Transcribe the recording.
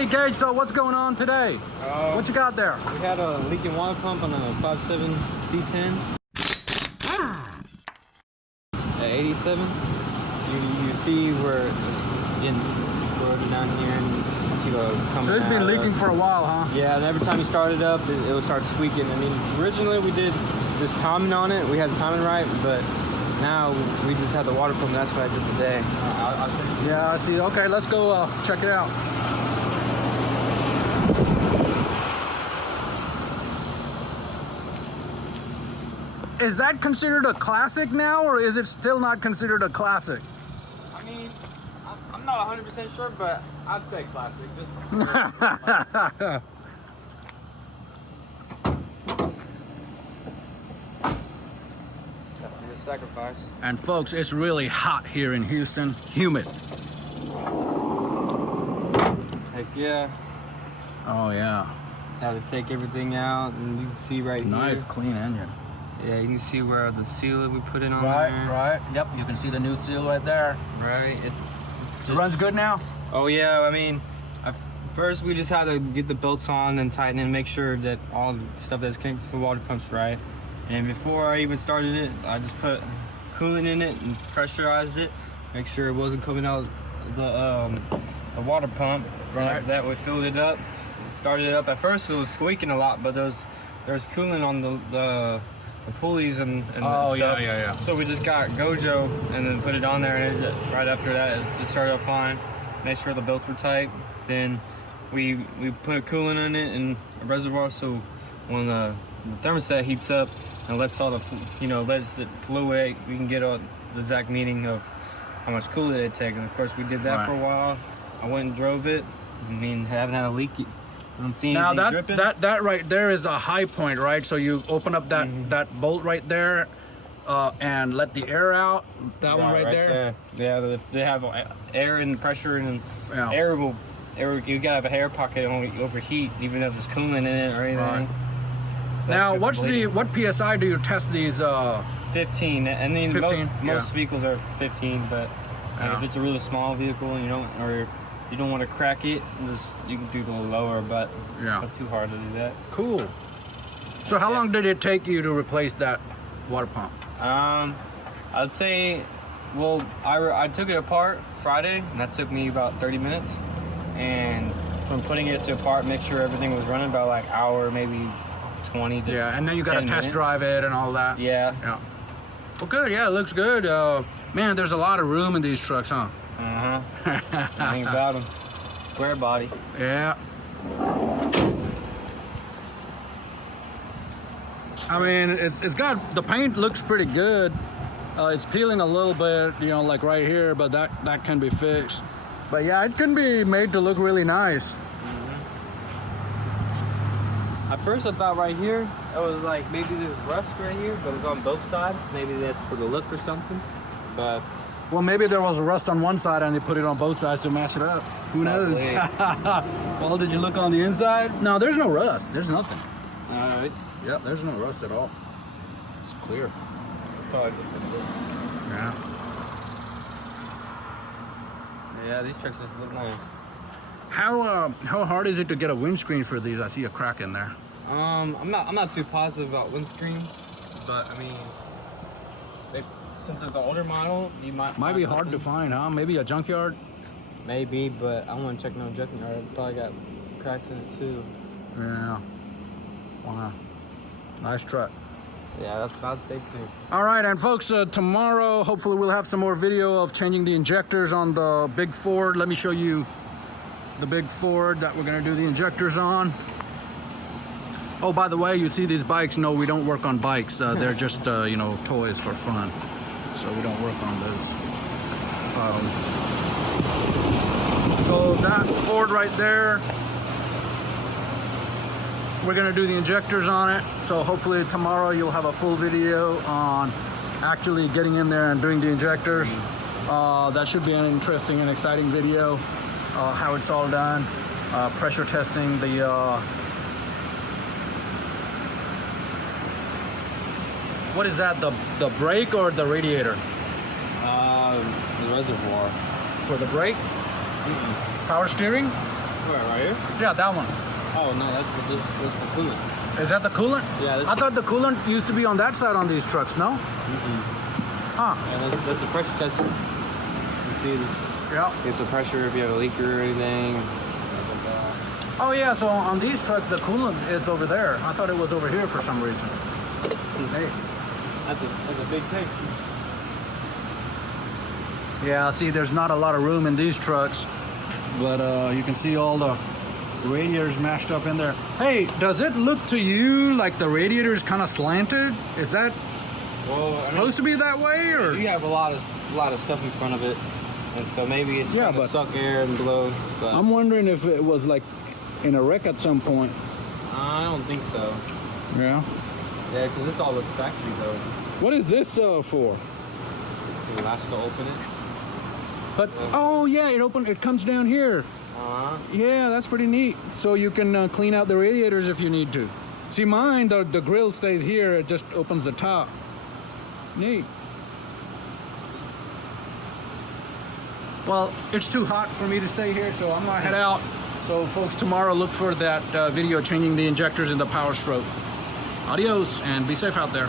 Hey Gage, so what's going on today? What you got there? We had a leaking water pump on a 5.7 C10 at 87. You see where it's getting corroded down here, and you see what it's coming. So it's been leaking for a while, huh? Yeah, and every time you start it up, it would start squeaking. I mean, originally we did this timing on it. We had the timing right, but now we just had the water pump. That's what I did today. I'll show you. Yeah, I see. Okay, let's go check it out. Is that considered a classic now, or is it still not considered a classic? I mean, I'm not 100% sure, but I'd say classic. Just sacrifice. And folks, it's really hot here in Houston. Humid. Heck yeah. Oh yeah. Had to take everything out, and you can see right here. Nice clean engine. Yeah, you can see where the seal that we put in on Right, there. right. Yep, you can see the new seal right there. Right. It runs good now? Oh yeah, I mean, first we just had to get the belts on and tighten and make sure that all the stuff that's connected to the water pump's right. And before I even started it, I just put coolant in it and pressurized it, make sure it wasn't coming out the water pump. Right. And after that, we filled it up, started it up. At first it was squeaking a lot, but there's coolant on the pulleys and oh, stuff. yeah. So we just got Gojo and then put it on there, and right after that it started out fine. Made sure the belts were tight. Then we put a coolant in it and a reservoir, so when the thermostat heats up and lets all the lets it fluid, we can get the exact meaning of how much coolant it takes. And of course we did that right. for a while. I went and drove it. I mean, haven't had a leak. Don't see now anything dripping. that right there is the high point, right? So you open up that that bolt right there and let the air out. That one right there. Yeah, they have air and pressure, and Yeah. air you gotta have a air pocket, only overheat even if there's coolant in it or anything. Right. So Now what PSI do you test these 15, and then 15, most vehicles are 15, but if it's a really small vehicle and you don't want to crack it, you can do a little lower, but Yeah. not too hard to do that. Cool. So how long did it take you to replace that water pump? I'd say, well, I took it apart Friday, and that took me about 30 minutes. And from putting it apart, make sure everything was running, about like hour, maybe 20 to Yeah, and then you got to 10 test minutes. drive it and all that. Yeah. Yeah. Well, good. Yeah, it looks good. Man, there's a lot of room in these trucks, huh? Think about them. Square body. Yeah. I mean, it's got, the paint looks pretty good. It's peeling a little bit, like right here, but that can be fixed. But yeah, it can be made to look really nice. At first I thought right here, it was like maybe there's rust right here, but it's on both sides. Maybe that's for the look or something. But Well, maybe there was a rust on one side and they put it on both sides to match it up. Who knows? Well, did you look on the inside? No, there's no rust. There's nothing. all right. Yep, there's no rust at all. It's clear. Yeah. Yeah, these trucks just look nice. How hard is it to get a windscreen for these? I see a crack in there. I'm not too positive about windscreens, but I mean, since it's an older model, you might be hard to find, huh? Maybe a junkyard. Maybe, but I want to check no junkyard. It probably got cracks in it too. Yeah. Wow. Nice truck. Yeah, that's about to say too. All right, and folks, tomorrow, hopefully we'll have some more video of changing the injectors on the big Ford. Let me show you the big Ford that we're gonna do the injectors on. Oh, by the way, you see these bikes? No, we don't work on bikes. They're just, toys for fun. So we don't work on those. So that Ford right there, we're gonna do the injectors on it. So hopefully tomorrow you'll have a full video on actually getting in there and doing the injectors. That should be an interesting and exciting video. How it's all done. Pressure testing the, what is that, the brake or the radiator? The reservoir. For the brake? Power steering? Where, right here? Yeah, that one. Oh no, that's the coolant. Is that the coolant? Yeah. I thought the coolant used to be on that side on these trucks, no? Huh. Yeah, that's the pressure tester. You see, Yeah. it's the pressure if you have a leak or anything. Oh yeah, so on these trucks the coolant is over there. I thought it was over here for some reason. Hey. That's a big tank. Yeah, see, there's not a lot of room in these trucks, but you can see all the radiators mashed up in there. Hey, does it look to you like the radiator is kind of slanted? Is that supposed to be that way, or? You have a lot of stuff in front of it, and so maybe it's trying to suck air and blow. But I'm wondering if it was like in a wreck at some point. I don't think so. Yeah. Yeah, because this all looks factory though. What is this for? The latch to open it. But oh yeah, it comes down here. Yeah, that's pretty neat. So you can clean out the radiators if you need to. See, mine, the grill stays here. It just opens the top. Neat. Well, it's too hot for me to stay here, so I'm gonna head out. So folks, tomorrow look for that video changing the injectors in the Powerstroke. Adios, and be safe out there.